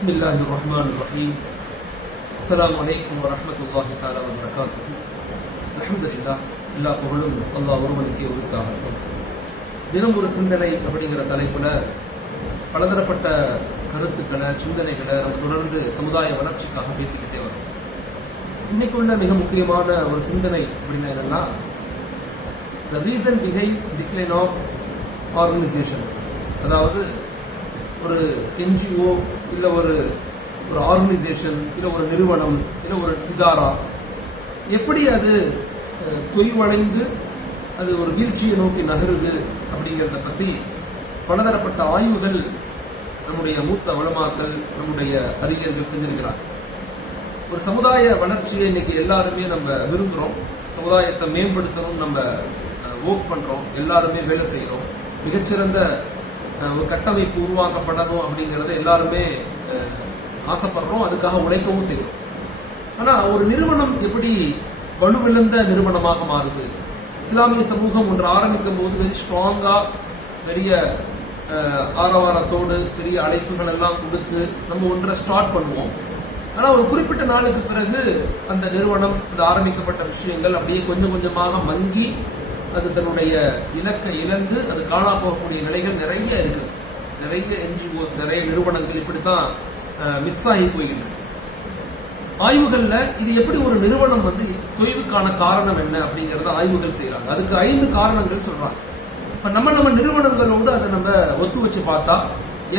بسم الله الرحمن الرحيم السلام عليكم ورحمة الله تعالى وبركاته الحمد لله எல்லா புகழும் அல்லாஹ் ஒருவனுக்கே உரித்தாகட்டும் தினம் ஒரு சிந்தனை அப்படிங்கிற தலைப்புல பலதரப்பட்ட கருத்துக்களை சிந்தனைகளை நம்ம தொடர்ந்து சமுதாய வளர்ச்சிக்காக பேசிக்கிட்டே வரோம் இன்னைக்கு உள்ள மிக முக்கியமான ஒரு சிந்தனை அப்படின்னா என்னன்னா the reason behind decline of organisations அதாவது ஒரு என்ஜிஓ இல்லை ஒரு ஒரு ஆர்கனைசேஷன் இல்லை ஒரு நிறுவனம் இல்லை ஒரு இதாரா? எப்படி அது தொய்வடைந்து அது ஒரு வீழ்ச்சியை நோக்கி நகருது அப்படிங்கிறத பற்றி பலதரப்பட்ட ஆய்வுகள் நம்முடைய மூத்த வளமாக்கல் நம்முடைய அறிஞர்கள் செஞ்சிருக்கிறார் ஒரு சமுதாய வளர்ச்சியை இன்னைக்கு எல்லாருமே நம்ம விரும்புகிறோம் சமுதாயத்தை மேம்படுத்தணும் நம்ம ஒர்க் பண்ணுறோம் எல்லாருமே வேலை செய்கிறோம் மிகச்சிறந்த ஒரு கட்டமைப்பு உருவாக்கப்படணும் அப்படிங்கிறத எல்லாருமே ஆசைப்படுறோம். அதுக்காக உழைக்கவும் செய்கிறோம். ஆனால் ஒரு நிறுவனம் எப்படி வலுவிழந்த நிறுவனமாக மாறுது? இஸ்லாமிய சமூகம் ஒன்று ஆரம்பிக்கும் போது வெரி ஸ்ட்ராங்காக பெரிய ஆரவாரத்தோடு பெரிய அழைப்புகள் எல்லாம் கொடுத்து நம்ம ஒன்றை ஸ்டார்ட் பண்ணுவோம். ஆனால் ஒரு குறிப்பிட்ட நாளுக்கு பிறகு அந்த நிறுவனம் இந்த ஆரம்பிக்கப்பட்ட விஷயங்கள் அப்படியே கொஞ்சம் கொஞ்சமாக மங்கி அது தன்னுடைய இலக்கை இழந்து அது காணா போகக்கூடிய நிலைகள் நிறைய இருக்குது. நிறைய என்ஜிஓஸ் நிறைய நிறுவனங்கள் இப்படித்தான் மிஸ் ஆகி போய்கின்றன ஆய்வுகள்ல இது எப்படி ஒரு நிறுவனம் வந்து தொய்வுக்கான காரணம் என்ன அப்படிங்கறத ஆய்வுகள் செய்யறாங்க அதுக்கு ஐந்து காரணங்கள் சொல்றாங்க. இப்ப நம்ம நம்ம நிறுவனங்களோடு அதை நம்ம ஒத்து வச்சு பார்த்தா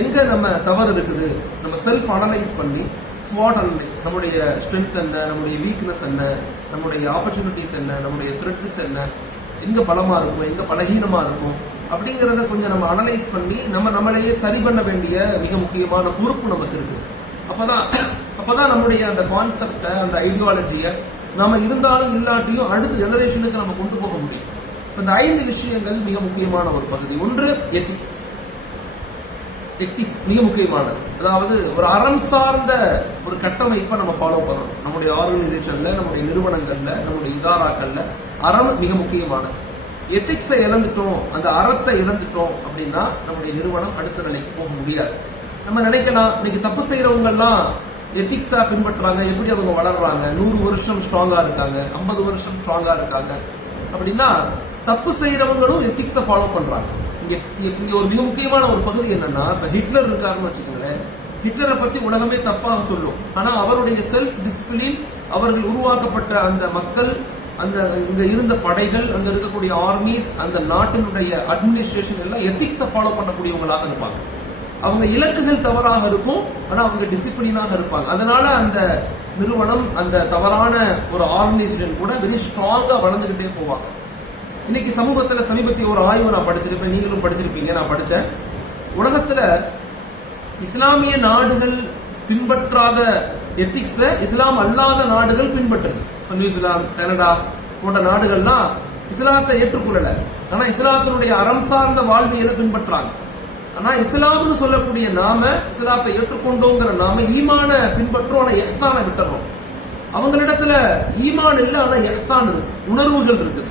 எங்க நம்ம தவறு இருக்குது நம்ம செல்ஃப் அனலைஸ் பண்ணி ஸ்வாட் அனலைஸ் நம்முடைய ஸ்ட்ரென்த் என்ன நம்முடைய வீக்னஸ் என்ன நம்முடைய ஆப்பர்ச்சுனிட்டிஸ் என்ன நம்முடைய த்ரெட்ஸ் என்ன எங்க பலமா இருக்கும் எங்கே பலகீனமா இருக்கும் அப்படிங்கிறத கொஞ்சம் நம்ம அனலைஸ் பண்ணி நம்ம நம்மளையே சரி பண்ண வேண்டிய மிக முக்கியமான பொறுப்பு நமக்கு இருக்கு. அப்பதான் அப்பதான் நம்முடைய அந்த கான்செப்டை அந்த ஐடியாலஜியை நம்ம இருந்தாலும் இல்லாட்டியும் அடுத்த ஜெனரேஷனுக்கு நம்ம கொண்டு போக முடியும். இந்த ஐந்து விஷயங்கள் மிக முக்கியமான ஒரு பகுதி. ஒன்று எத்திக்ஸ் எத்திக்ஸ் மிக முக்கியமானது. அதாவது ஒரு அறம் சார்ந்த ஒரு கட்டமைப்பை நம்ம ஃபாலோ பண்ணணும். நம்முடைய ஆர்கனைசேஷன்ல நம்முடைய நிறுவனங்கள்ல நம்முடைய இதாராக்கள்ல அறம் மிக முக்கியமானது. எத்திக்ஸை இழந்துட்டோம் அந்த அறத்தை இழந்துட்டோம் அப்படின்னா நம்முடைய நிறுவனம் அடுத்த நிலைக்கு போக முடியாது. நம்ம நினைக்கலாம் இன்னைக்கு தப்பு செய்யறவங்கெல்லாம் எத்திக்ஸா பின்பற்றுறாங்க எப்படி அவங்க வளர்றாங்க நூறு வருஷம் ஸ்ட்ராங்கா இருக்காங்க ஐம்பது வருஷம் ஸ்ட்ராங்கா இருக்காங்க அப்படின்னா தப்பு செய்யறவங்களும் எத்திக்ஸை ஃபாலோ பண்றாங்க. இங்க- இங்க ஒரு மிக முக்கியமான ஒரு பகுதி என்னன்னா இப்ப ஹிட்லர் இருக்காருன்னு வச்சுக்கோங்களேன். ஹிட்லரை பத்தி உலகமே தப்பாக சொல்லும். ஆனா அவருடைய செல்ஃப் டிசிப்ளின் அவர்கள் உருவாக்கப்பட்ட அந்த மக்கள் அந்த இங்க இருந்த படைகள் அங்க இருக்கக்கூடிய ஆர்மிஸ் அந்த நாட்டினுடைய அட்மினிஸ்ட்ரேஷன் எல்லாம் எத்திக்ஸை ஃபாலோ பண்ணக்கூடியவங்களாக இருப்பாங்க. அவங்க இலக்குகள் தவறாக இருக்கும் ஆனா அவங்க டிசிப்ளினாக இருப்பாங்க. அதனால அந்த நிறுவனம் அந்த தவறான ஒரு ஆர்கனைசேஷன் கூட வெரி ஸ்ட்ராங்கா வளர்ந்துகிட்டே போவாங்க. இன்னைக்கு சமூகத்துல சமீபத்திய ஒரு ஆய்வு நான் படிச்சிருப்பேன். நீங்களும் படிச்சிருப்பீங்க நான் படிச்சேன். உலகத்துல இஸ்லாமிய நாடுகள் பின்பற்றாத எத்திக்ஸ இஸ்லாம் அல்லாத நாடுகள் பின்பற்றுது. நியூசிலாந்து கனடா போன்ற நாடுகள்லாம் இஸ்லாத்தை ஏற்றுக்கொள்ளல. ஆனா இஸ்லாத்தினுடைய அறம் சார்ந்த வாழ்வியலை பின்பற்றாங்க. ஆனா இஸ்லாம்னு சொல்லக்கூடிய நாம இஸ்லாத்தை ஏற்றுக்கொண்டோங்கிற நாம ஈமான பின்பற்றோம் ஆனா எஹ்சானை விட்டுறோம். அவங்களிடத்துல ஈமான் இல்லை ஆனா எஹ்சான் இருக்கு. உணர்வுகள் இருக்குது.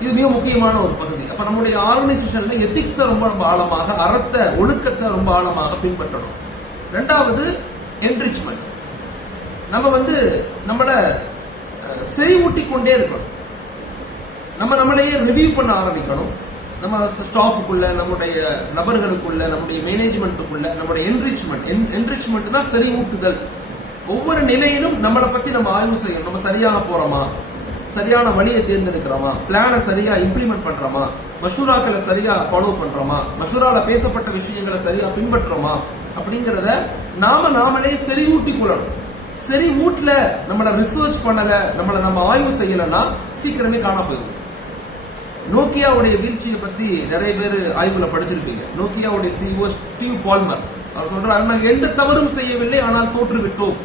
இது மிக முக்கியமான ஒரு பகுதி. அப்ப நம்முடைய ஆர்கனைசேஷன்ல எத்திக்ஸ் ரொம்ப ரொம்ப ஆழமாக அறத்தை ஒழுக்கத்தை ரொம்ப ஆழமாக பின்பற்றணும். ரெண்டாவது என்ரிச்மெண்ட் நம்ம வந்து நம்மளை செறிவூட்டி கொண்டே இருக்கணும். நம்ம நம்மளையே ரிவ்யூ பண்ண ஆரம்பிக்கணும். நம்ம ஸ்டாஃபுக்குள்ள நம்முடைய நபர்களுக்குள்ள நம்முடைய மேனேஜ்மெண்ட்டுக்குள்ள நம்முடைய என்ரிச்மெண்ட் என்ரிச்மெண்ட் தான் செறிவூட்டுதல். ஒவ்வொரு நிலையிலும் நம்மளை பத்தி நம்ம ஆய்வு செய்யணும். நம்ம சரியாக போறோமா? சரியான வழியை தேர்ந்தெடுக்கிறோமா? பிளானை சரியா இம்ப்ளிமெண்ட் பண்றோமா? மஷூராக்களை சரியா ஃபாலோ பண்றோமா? மஷூரால பேசப்பட்ட விஷயங்களை சரியா பின்பற்றோமா? அப்படிங்கிறத நாம நாமளே செறிவூட்டி கொள்ளணும் சரி வீட்ல நம்மள ரிசர்ச் பண்ணல நம்மள நம்ம ஆய்வு செய்யலன்னா சீக்கிரமே காணா போயிடும். நோக்கியாவுடைய வீழ்ச்சியை பத்தி நிறைய பேர் ஆய்வுல படிச்சிருப்பீங்க. நோக்கியாவுடைய சிஓ ஸ்டீவ் பால்மர். அவர் சொல்றாரு நாங்க எந்த தவறும் செய்யவில்லை ஆனால் தோற்று விட்டோம்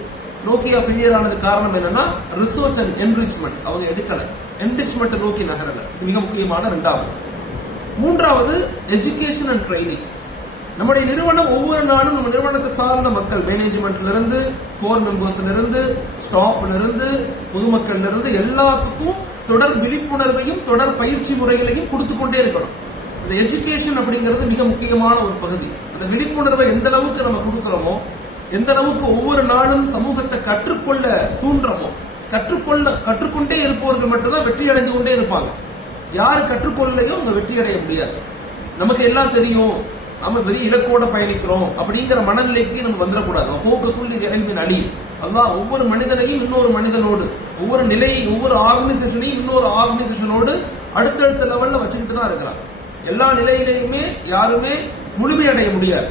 நோக்கியா ஃபெயிலியர் ஆனது காரணம் என்னன்னா ரிசர்ச் அண்ட் என்ரிச்மெண்ட் அவங்க எடுக்கல. என்ரிச்மெண்ட் நோக்கி நகரல. மிக முக்கியமான ரெண்டாவது. மூன்றாவது எஜுகேஷன் அண்ட் ட்ரைனிங் நம்முடைய நிறுவனம் ஒவ்வொரு நாளும் நம்ம நிறுவனத்தை சார்ந்த மக்கள் மேனேஜ்மெண்ட்ல இருந்து கோர் மெம்பர்ஸ்ல இருந்து ஸ்டாஃப்ல இருந்து பொதுமக்கள்ல இருந்து எல்லாத்துக்கும் தொடர் விழிப்புணர்வையும் தொடர் பயிற்சி முறைகளையும் கொடுத்து கொண்டே இருக்கணும். இந்த எஜுகேஷன் அப்படிங்கிறது மிக முக்கியமான ஒரு பகுதி. அந்த விழிப்புணர்வை எந்த அளவுக்கு நம்ம கொடுக்கிறோமோ எந்த அளவுக்கு ஒவ்வொரு நாளும் சமூகத்தை கற்றுக்கொள்ள தூண்டுறோமோ கற்றுக்கொள்ள கற்றுக்கொண்டே இருப்பவர்கள் மட்டும்தான் வெற்றி அடைந்து கொண்டே இருப்பாங்க. யார் கற்றுக்கொள்ளையோ அவங்க வெற்றி அடைய முடியாது. நமக்கு எல்லாம் தெரியும் நம்ம பெரிய இலக்கோட பயணிக்கிறோம் அப்படிங்கிற மனநிலைக்கு நம்ம வந்துடக்கூடாது. போக்கக்குள் இது அழி அதான் ஒவ்வொரு மனிதனையும் இன்னொரு மனிதனோடு ஒவ்வொரு நிலையை ஒவ்வொரு ஆர்கனைசேஷனையும் இன்னொரு ஆர்கனைசேஷனோடு அடுத்தடுத்த லெவல்ல வச்சுக்கிட்டு தான் இருக்கிறான். எல்லா நிலையிலையுமே யாருமே முழுமையடைய முடியாது.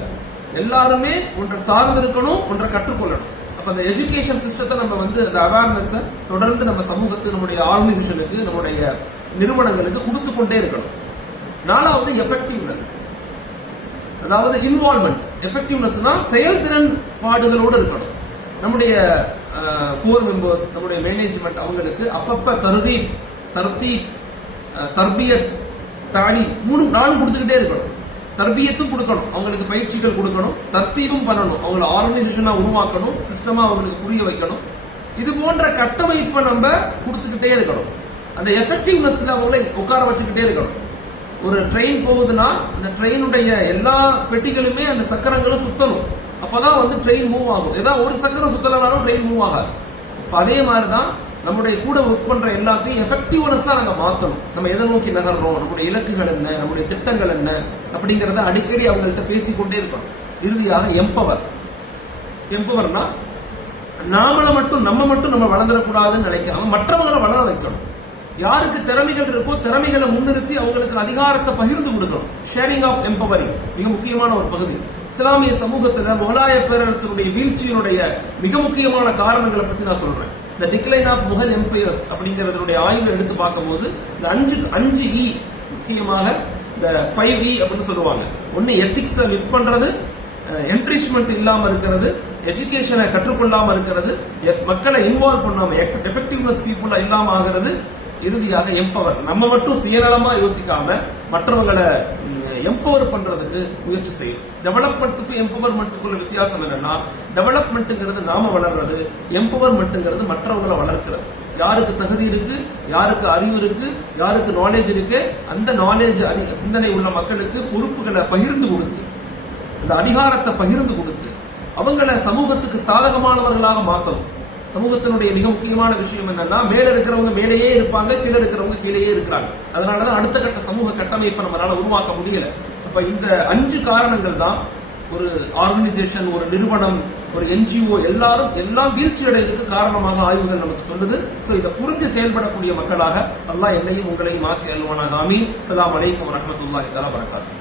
எல்லாருமே ஒன்றை சார்ந்து இருக்கணும் ஒன்றை கற்றுக்கொள்ளணும். அப்ப அந்த எஜுகேஷன் சிஸ்டத்தை நம்ம வந்து அந்த அவேர்னஸ் தொடர்ந்து நம்ம சமூகத்துக்கு நம்முடைய ஆர்கனைசேஷனுக்கு நம்முடைய நிறுவனங்களுக்கு கொடுத்து கொண்டே இருக்கணும். நாலாவது எஃபெக்டிவ்னஸ் அதாவது இன்வால்மெண்ட் எஃபெக்டிவ்னஸ்னா செயல்திறன் பாடுகளோடு இருக்கணும். நம்முடைய கோர் மெம்பர்ஸ் நம்முடைய மேனேஜ்மெண்ட் அவங்களுக்கு அப்பப்ப தருதி தர்த்தி தர்பியத் தாடி மூணு நாலு கொடுத்துக்கிட்டே இருக்கணும். தர்பியத்தும் கொடுக்கணும். அவங்களுக்கு பயிற்சிகள் கொடுக்கணும். தர்த்தீபும் பண்ணணும். அவங்கள ஆர்கனைசேஷனா உருவாக்கணும். சிஸ்டமா அவங்களுக்கு புரிய வைக்கணும். இது போன்ற கட்டமைப்பை நம்ம கொடுத்துக்கிட்டே இருக்கணும். அந்த எஃபெக்டிவ்னஸ்ல அவங்களை உட்கார வச்சுக்கிட்டே இருக்கணும். ஒரு ட்ரெயின் போகுதுன்னா அந்த ட்ரெயினுடைய எல்லா பெட்டிகளுமே அந்த சக்கரங்களும் சுத்தணும். அப்போதான் வந்து ட்ரெயின் மூவ் ஆகும். ஏதாவது ஒரு சக்கரம் சுத்தலைனாலும் ட்ரெயின் மூவ் ஆகாது. இப்போ அதே மாதிரி தான் நம்முடைய கூட ஒர்க் பண்ற எல்லாத்தையும் எஃபெக்டிவனர்ஸாக நாங்கள் மாற்றணும் நம்ம எதை நோக்கி நகர்றோம்? நம்முடைய இலக்குகள் என்ன? நம்முடைய திட்டங்கள் என்ன? அப்படிங்கிறத அடிக்கடி அவங்கள்ட்ட பேசிக்கொண்டே இருக்கணும். இறுதியாக எம்பவர் எம்பவர்னா நாமளை மட்டும் நம்ம மட்டும் நம்ம வளர்ந்துடக்கூடாதுன்னு நினைக்காம மற்றவங்களை வளர வைக்கணும். யாருக்கு திறமைகள் இருக்கோ திறமைகளை முன்னிறுத்தி அவங்களுக்கு அதிகாரத்தை பகிர்ந்து கொடுக்கணும். ஷேரிங் ஆஃப் எம்பவரிங் மிக முக்கியமான ஒரு பகுதி. இஸ்லாமிய சமூகத்துல முகலாய பேரரசனுடைய வீழ்ச்சியினுடைய மிக முக்கியமான காரணங்களை பத்தி நான் சொல்றேன். இந்த டிக்ளைன் ஆஃப் முகல் எம்பையர்ஸ் அப்படிங்கறதுடைய ஆய்வு எடுத்து பார்க்கும்போது இந்த அஞ்சு அஞ்சு இ முக்கியமாக இந்த ஃபைவ் இ e அப்படின்னு சொல்லுவாங்க. ஒன்னு எத்திக்ஸை மிஸ் பண்றது என்ரிச்மெண்ட் இல்லாம இருக்கிறது எஜுகேஷனை கற்றுக்கொள்ளாம இருக்கிறது எ- மக்களை இன்வால்வ் பண்ணாம எஃபெக்டிவ்னஸ் பீப்புளா இல்லாம ஆகிறது இறுதியாக எம்பவர் நம்ம மட்டும் சுயநலமா யோசிக்காம மற்றவங்களை எம்பவர் பண்றதுக்கு முயற்சி செய்யும் டெவலப்மெண்ட்டுக்கும் எம்பவர்மெண்ட்டுக்குள்ள வித்தியாசம் என்னன்னா டெவலப்மெண்ட்டுங்கிறது நாம வளர்றது எம்பவர்மெண்ட்டுங்கிறது மற்றவங்களை வளர்க்கிறது. யாருக்கு தகுதி இருக்கு யாருக்கு அறிவு இருக்கு யாருக்கு நாலேஜ் இருக்கு அந்த நாலேஜ் சிந்தனை உள்ள மக்களுக்கு பொறுப்புகளை பகிர்ந்து கொடுத்து அந்த அதிகாரத்தை பகிர்ந்து கொடுத்து அவங்கள சமூகத்துக்கு சாதகமானவர்களாக மாற்றணும் சமூகத்தினுடைய மிக முக்கியமான விஷயம் என்னன்னா மேல இருக்கிறவங்க மேலேயே இருப்பாங்க கீழே இருக்கிறவங்க கீழேயே இருக்கிறாங்க. அதனாலதான் அடுத்த கட்ட சமூக கட்டமைப்பை நம்மளால உருவாக்க முடியல. அப்ப இந்த அஞ்சு காரணங்கள் தான் ஒரு ஆர்கனைசேஷன் ஒரு நிறுவனம் ஒரு என்ஜிஓ எல்லாரும் எல்லாம் வீழ்ச்சி அடைவதற்கு காரணமாக ஆய்வுகள் நமக்கு சொல்லுது. சோ இதை புரிஞ்சு செயல்படக்கூடிய மக்களாக அல்லாஹ் என்னையும் உங்களையும் மாற்றி அல்வானாக அமீன் சலாம் அலைக்கும் வரஹ்மத்துல்லாஹி தலா வரகாத்துஹு